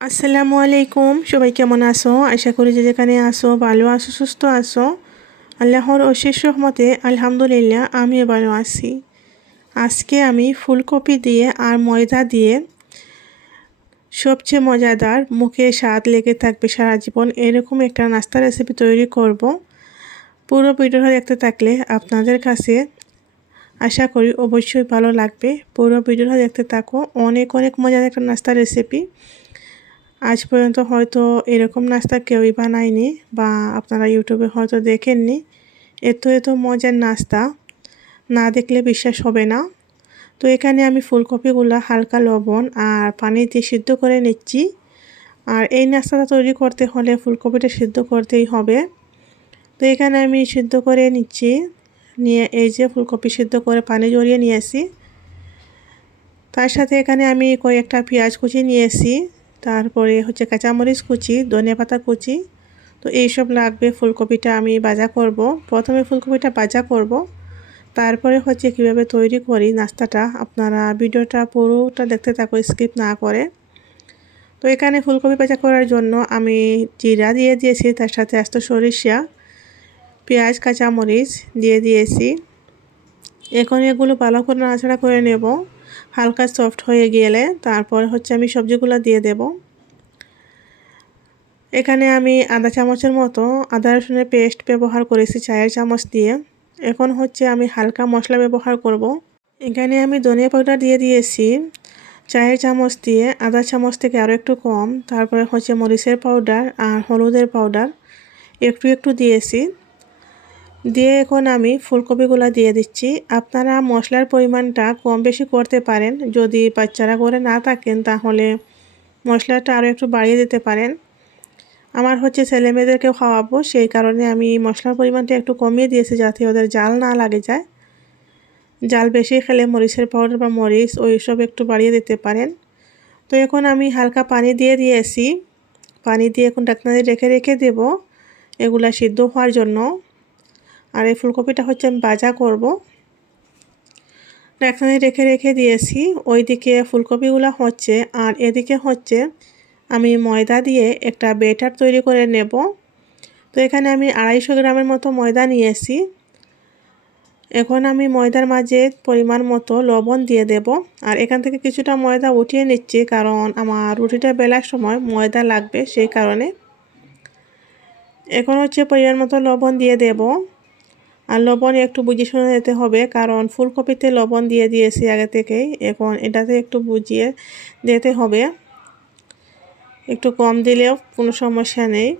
আসসালামু আলাইকুম, সবাই কেমন আছো? আশা করি যে যেখানে আসো ভালো আছো, সুস্থ আছো। আল্লাহর অশেষ রহমতে, আলহামদুলিল্লাহ, আমিও ভালো আছি। আজকে আমি ফুলকপি দিয়ে আর ময়দা দিয়ে সবচেয়ে মজাদার মুখে স্বাদ লেগে থাকবে সারা জীবন এরকম একটা নাস্তা রেসিপি তৈরি করব। পুরো ভিডিওটা দেখতে থাকলে আপনাদের কাছে আশা করি অবশ্যই ভালো লাগবে। পুরো ভিডিওটা দেখতে থাকো। অনেক অনেক মজার একটা নাস্তা রেসিপি আজ পর্যন্ত হয়তো এরকম নাস্তা কেউই বানায়নি বা আপনারা ইউটিউবে হয়তো দেখেননি। এত এত মজার নাস্তা, না দেখলে বিশ্বাস হবে না। তো এখানে আমি ফুলকপিগুলো, হালকা লবণ আর পানি দিয়ে সিদ্ধ করে নিচ্ছি। আর এই নাস্তাটা তৈরি করতে হলে ফুলকপিটা সিদ্ধ করতেই হবে। তো এখানে আমি সিদ্ধ করে নিচ্ছি। নিয়ে এই যে ফুলকপি সিদ্ধ করে পানি জড়িয়ে নিয়েছি। তার সাথে এখানে আমি কয়েকটা পেঁয়াজ কুচি নিয়েছি। তারপরে হচ্ছে কাঁচামরিচ কুচি ধনে পাতা কুচি। তো এইসব লাগবে, ফুলকপিটা আমি ভাজা করব। প্রথমে ফুলকপিটা ভাজা করব। তারপরে হচ্ছে কীভাবে তৈরি করি নাস্তাটা, আপনারা ভিডিওটা পুরোটা দেখতে থাকো, স্কিপ না করে। তো এখানে ফুলকপি ভাজা করার জন্য আমি জিরা দিয়ে দিয়েছি, তার সাথে আস্ত সরিষা, পেঁয়াজ, কাঁচামরিচ দিয়ে দিয়েছি। এখন এগুলো ভালো করে নাড়াচাড়া করে নেব। হালকা সফট হয়ে গেলে তারপর হচ্ছে আমি সবজিগুলো দিয়ে দেব। এখানে আমি আধা চামচের মতো আদা রসুনের পেস্ট ব্যবহার করেছি চায়ের চামচ দিয়ে। এখন হচ্ছে আমি হালকা মশলা ব্যবহার করব। এখানে আমি ধনিয়া পাউডার দিয়ে দিয়েছি। চায়ের চামচ দিয়ে আধা চামচ থেকে আরও একটু কম, তারপরে হচ্ছে মরিচের পাউডার আর হলুদের পাউডার একটু একটু দিয়েছি। দিয়ে এখন আমি ফুলকপিগুলো দিয়ে দিচ্ছি। আপনারা মশলার পরিমাণটা কম বেশি করতে পারেন। যদি বাচ্চারা করে না থাকেন, তাহলে মশলাটা আরও একটু বাড়িয়ে দিতে পারেন। আমার হচ্ছে ছেলে মেয়েদেরকেও খাওয়াবো, সেই কারণে আমি মশলার পরিমাণটা একটু কমিয়ে দিয়েছি যাতে ওদের জাল না লাগে যায়। জাল বেশি খেলে মরিচের পাউডার বা মরিচ, ওই সব একটু বাড়িয়ে দিতে পারেন। তো এখন আমি হালকা পানি দিয়ে দিয়েছি। পানি দিয়ে এখন দিয়ে রেখে রেখে দেব। এগুলা সিদ্ধ হওয়ার জন্য। আর এই ফুলকপিটা হচ্ছে আমি ভাজা করব। এখানে রেখে রেখে দিয়েছি। ওইদিকে ফুলকপিগুলো হচ্ছে, আর এদিকে হচ্ছে আমি ময়দা দিয়ে একটা বেটার তৈরি করে নেব। তো এখানে আমি আড়াইশো গ্রামের মতো ময়দা নিয়েছি। এখন আমি ময়দার মাঝে পরিমাণ মতো লবণ দিয়ে দেব। আর এখান থেকে কিছুটা ময়দা উঠিয়ে নিচ্ছি, কারণ আমার রুটিটা বেলার সময় ময়দা লাগবে সেই কারণে। এখন হচ্ছে পরিমাণ মতো লবণ দিয়ে দেব। আর লবণ একটু বুঝিয়ে শুনে দিতে হবে, কারণ ফুলকপিতে লবণ দিয়ে দিয়েছি আগে থেকেই। এখন এটাতে একটু বুঝিয়ে দিতে হবে। একটু কম দিলেও কোনো সমস্যা নেই।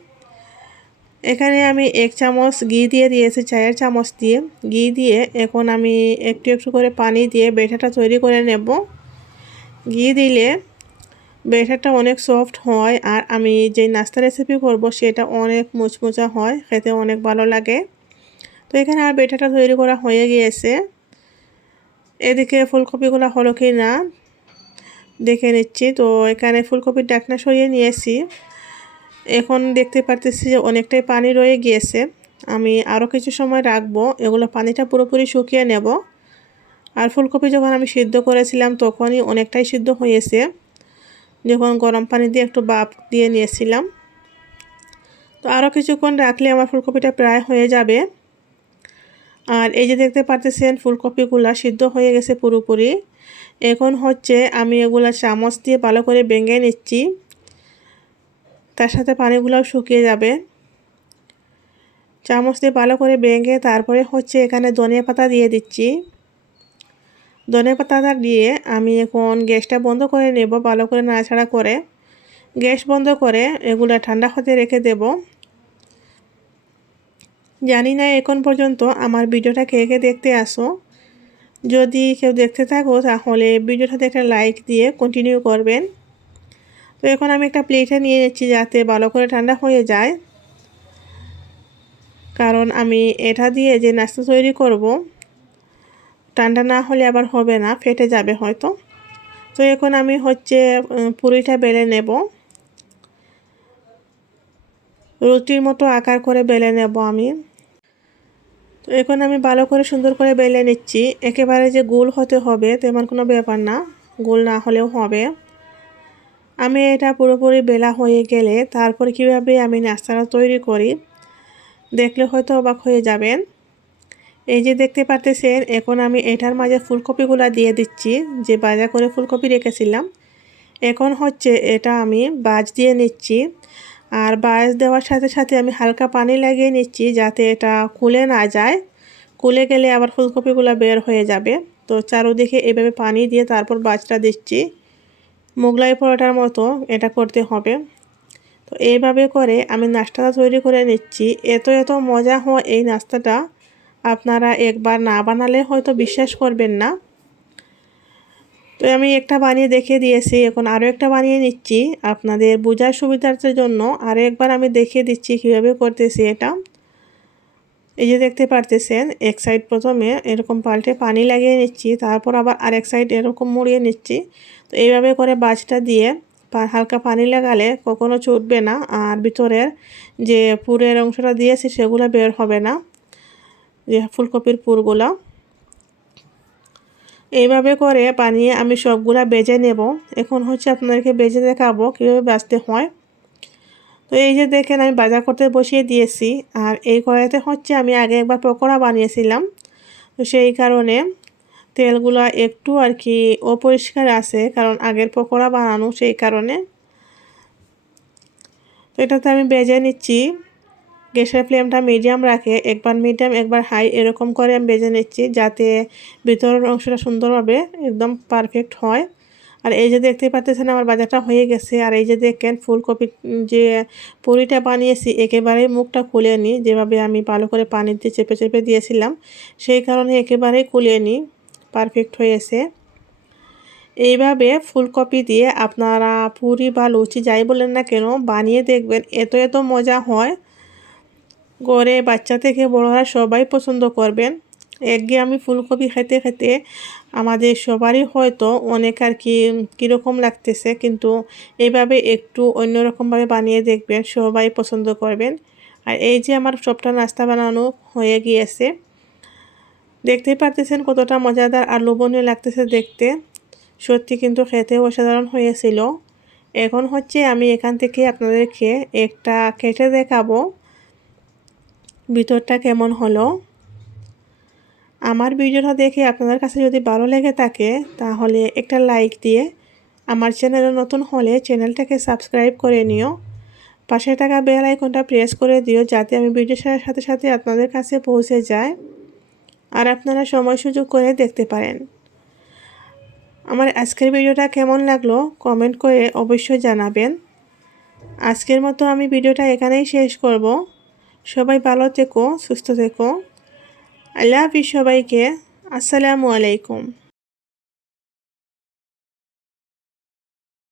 এখানে আমি এক চামচ ঘি দিয়ে দিয়েছি, চায়ের চামচ দিয়ে। ঘি দিয়ে এখন আমি একটু একটু করে পানি দিয়ে বেটাটা তৈরি করে নেব। ঘি দিলে বেটারটা অনেক সফট হয়, আর আমি যে নাস্তা রেসিপি করব সেটা অনেক মুচমুচা হয়, খেতে অনেক ভালো লাগে। তো এখানে আর বেটাটা তৈরি করা হয়ে গিয়েছে। এদিকে ফুলকপিগুলো হলো কি না? দেখে নিচ্ছি। তো এখানে ফুলকপির ডাকনা সরিয়ে নিয়েছি। এখন দেখতে পারতেছি যে অনেকটাই পানি রয়ে গিয়েছে। আমি আরও কিছু সময় রাখব। এগুলো পানিটা পুরোপুরি শুকিয়ে নেব। আর ফুলকপি যখন আমি সিদ্ধ করেছিলাম তখনই অনেকটাই সিদ্ধ হয়েছে। যখন গরম পানি দিয়ে একটু বাপ দিয়ে নিয়েছিলাম। তো আরও কিছুক্ষণ রাখলে আমার ফুলকপিটা প্রায় হয়ে যাবে। আর এই যে দেখতে পারতেছেন, ফুলকপিগুলা সিদ্ধ হয়ে গেছে পুরোপুরি। এখন হচ্ছে আমি এগুলা চামচ দিয়ে ভালো করে ভেঙে নিচ্ছি। তার সাথে পানিগুলোও শুকিয়ে যাবে। চামচ দিয়ে ভালো করে ভেঙে তারপরে হচ্ছে এখানে ধনিয়া পাতা দিয়ে দিচ্ছি। ধনে পাতাটা দিয়ে আমি এখন গ্যাসটা বন্ধ করে নেব, ভালো করে নাড়াছাড়া করে। গ্যাস বন্ধ করে এগুলো ঠান্ডা হতে রেখে দেব। জানি না এখন পর্যন্ত আমার ভিডিওটা কে কে দেখতে আসো। যদি কেউ দেখতে থাকো, তাহলে ভিডিওটাতে একটা লাইক দিয়ে কন্টিনিউ করবেন। তো এখন আমি একটা প্লেটে নিয়ে নিচ্ছি যাতে ভালো করে ঠান্ডা হয়ে যায়। কারণ আমি এটা দিয়ে যে নাস্তা তৈরি করব, ঠান্ডা না হলে আবার হবে না, ফেটে যাবে হয়তো। তো এখন আমি হচ্ছে পুরিটা বেলে নেব। রুটির মতো আকার করে বেলে নেব আমি। তো এখন আমি ভালো করে সুন্দর করে বেলে নিচ্ছি। একেবারে যে গোল হতে হবে তেমন কোনো ব্যাপার না। গোল না হলেও হবে। আমি এটা পুরোপুরি বেলা হয়ে গেলে তারপর কীভাবে আমি নাস্তাটা তৈরি করি, দেখলে হয়তো অবাক হয়ে যাবেন। এই যে দেখতে পারতেছেন, এখন আমি এটার মাঝে ফুলকপিগুলো দিয়ে দিচ্ছি, যে বাজা করে ফুলকপি রেখেছিলাম। এখন হচ্ছে এটা আমি বাজ দিয়ে নিচ্ছি। আর বাজ দেওয়ার সাথে সাথে আমি হালকা পানি লাগিয়ে নিচ্ছি যাতে এটা খুলে না যায়। খুলে গেলে আবার ফুলকপিগুলো বের হয়ে যাবে। তো চারোদিকে এভাবে পানি দিয়ে তারপর বাজটা দিচ্ছি। মোগলাই পরোটার মতো এটা করতে হবে। তো এইভাবে করে আমি নাস্তাটা তৈরি করে নিচ্ছি। এত এত মজা হয় এই নাস্তাটা। আপনারা একবার না বানালে হয়তো বিশ্বাস করবেন না। তো আমি একটা বানিয়ে দেখিয়ে দিয়েছি, এখন আরও একটা বানিয়ে নিচ্ছি। আপনাদের বোঝার সুবিধার্থের জন্য আরও একবার আমি দেখিয়ে দিচ্ছি কীভাবে করতেছি এটা। এই যে দেখতে পারতেছেন, এক সাইড প্রথমে এরকম পাল্টে পানি লাগিয়ে নিচ্ছি, তারপর আবার আরেক সাইড এরকম মুড়িয়ে নিচ্ছি। তো এইভাবে করে বাজটা দিয়ে হালকা পানি লাগালে কখনো চুটবে না, আর ভিতরের যে পুরের অংশটা দিয়েছি সেগুলো বের হবে না, যে ফুলকপির পুরগুলো। এইভাবে করে বানিয়ে আমি সবগুলা বেজে নেব। এখন হচ্ছে আপনাদেরকে বেজে দেখাবো কীভাবে বাজতে হয়। তো এই যে দেখেন আমি বাজার করতে বসিয়ে দিয়েছি। আর এই কড়াইতে হচ্ছে আমি আগে একবার পকোড়া বানিয়েছিলাম। তো সেই কারণে তেলগুলো একটু আর কি অপরিষ্কার আছে, কারণ আগের পকোড়া বানানো সেই কারণে। তো এটাতে আমি বেজে নিচ্ছি। গ্যাসের ফ্লেমটা মিডিয়াম রাখে, একবার মিডিয়াম, একবার হাই, এরকম করে আমি বেজে নিচ্ছি যাতে ভিতরের অংশটা সুন্দরভাবে একদম পারফেক্ট হয়। আর এই যে দেখতে পাচ্ছেন আমার বাজারটা হয়ে গেছে, আর এই যে দেখেন ফুলকপি যে পুরিটা বানিয়েছি, একেবারেই মুখটা খুলে নিই, যেভাবে আমি ভালো করে পানিতে চেপে চেপে দিয়েছিলাম, সেই কারণে একেবারেই খুলে নিই পারফেক্ট হয়েছে। এইভাবে ফুলকপি দিয়ে আপনারা পুরি বা লুচি যাই বলেন না কেন, বানিয়ে দেখবেন, এত এত মজা হয়। গড়ে বাচ্চা থেকে বড়রা সবাই পছন্দ করবেন। একঘেয়ে আমি ফুলকপি খেতে খেতে আমাদের সবারই হয়তো অনেক আর কি, কীরকম লাগতেছে, কিন্তু এইভাবে একটু অন্যরকমভাবে বানিয়ে দেখবেন, সবাই পছন্দ করবেন। আর এই যে আমার সবটা নাস্তা বানানো হয়ে গিয়েছে, দেখতেই পারতেছেন কতটা মজাদার আর লোভনীয় লাগতেছে দেখতে। সত্যি কিন্তু খেতে অসাধারণ হয়েছিল। এখন হচ্ছে আমি এখান থেকে আপনাদেরকে একটা কেটে দেখাবো। ভিতরটা কেমন হলো? আমার ভিডিওটা দেখে আপনাদের কাছে যদি ভালো লেগে থাকে, তাহলে একটা লাইক দিয়ে আমার চ্যানেলে নতুন হলে চ্যানেলটাকে সাবস্ক্রাইব করে নিও। পাশে থাকা বেল আইকনটা প্রেস করে দিও, যাতে আমি ভিডিও ছাড়ার সাথে সাথে আপনাদের কাছে পৌঁছে যায় আর আপনারা সময় সুযোগ করে দেখতে পারেন। আমার আজকের ভিডিওটা কেমন লাগল কমেন্ট করে অবশ্যই জানাবেন। আজকের মতো আমি ভিডিওটা এখানেই শেষ করব। সবাই ভালো থেকো সুস্থ থেকো। আল্লাহ হাফিজ সবাইকে। আসসালামু আলাইকুম।